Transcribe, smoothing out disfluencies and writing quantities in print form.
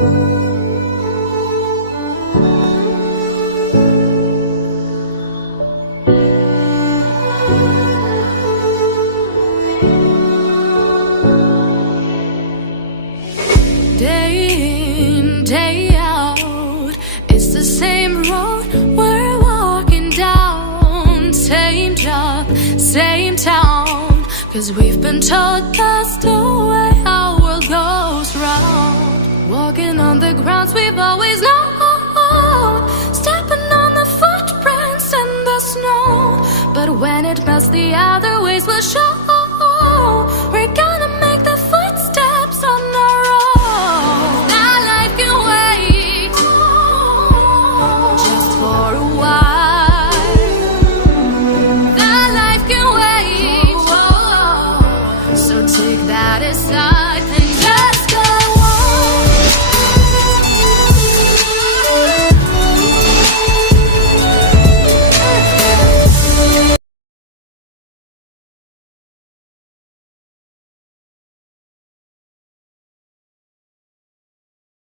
Day in, day out, it's the same road we're walking down. Same job, same town, 'cause we've been told that's the way our world goes round. Walking on the grounds we've always known, stepping on the footprints in the snow. But when it melts, the other ways will show.